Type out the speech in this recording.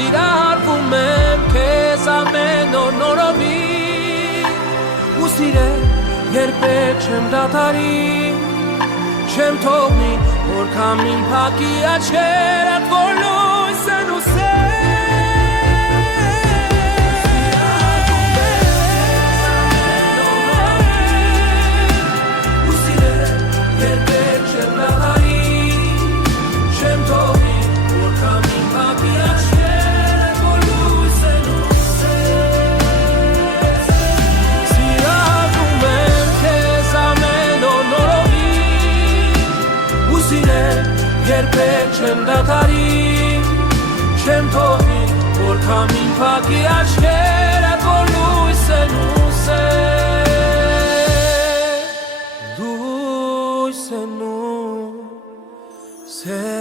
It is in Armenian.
Սիրահարվում եմ քեզ ամեն օր նորովի ու սիրել երբեք չեմ դադարի չեմ թողնի որ քամին փակի աչքերդ որ լույս են ուսել ու սիրել երբեք չեմ դադարի չեմ թողնի որ քամին փակի աչքերդ որ լույս են ուսել Սիրահարվում եմ քեզ ամեն օր նորովի ու սիրել երբեք չեմ դադարի չեմ թողնի որ քամին փակի աչքերդ որ լույս են ուսել լույս են ուսել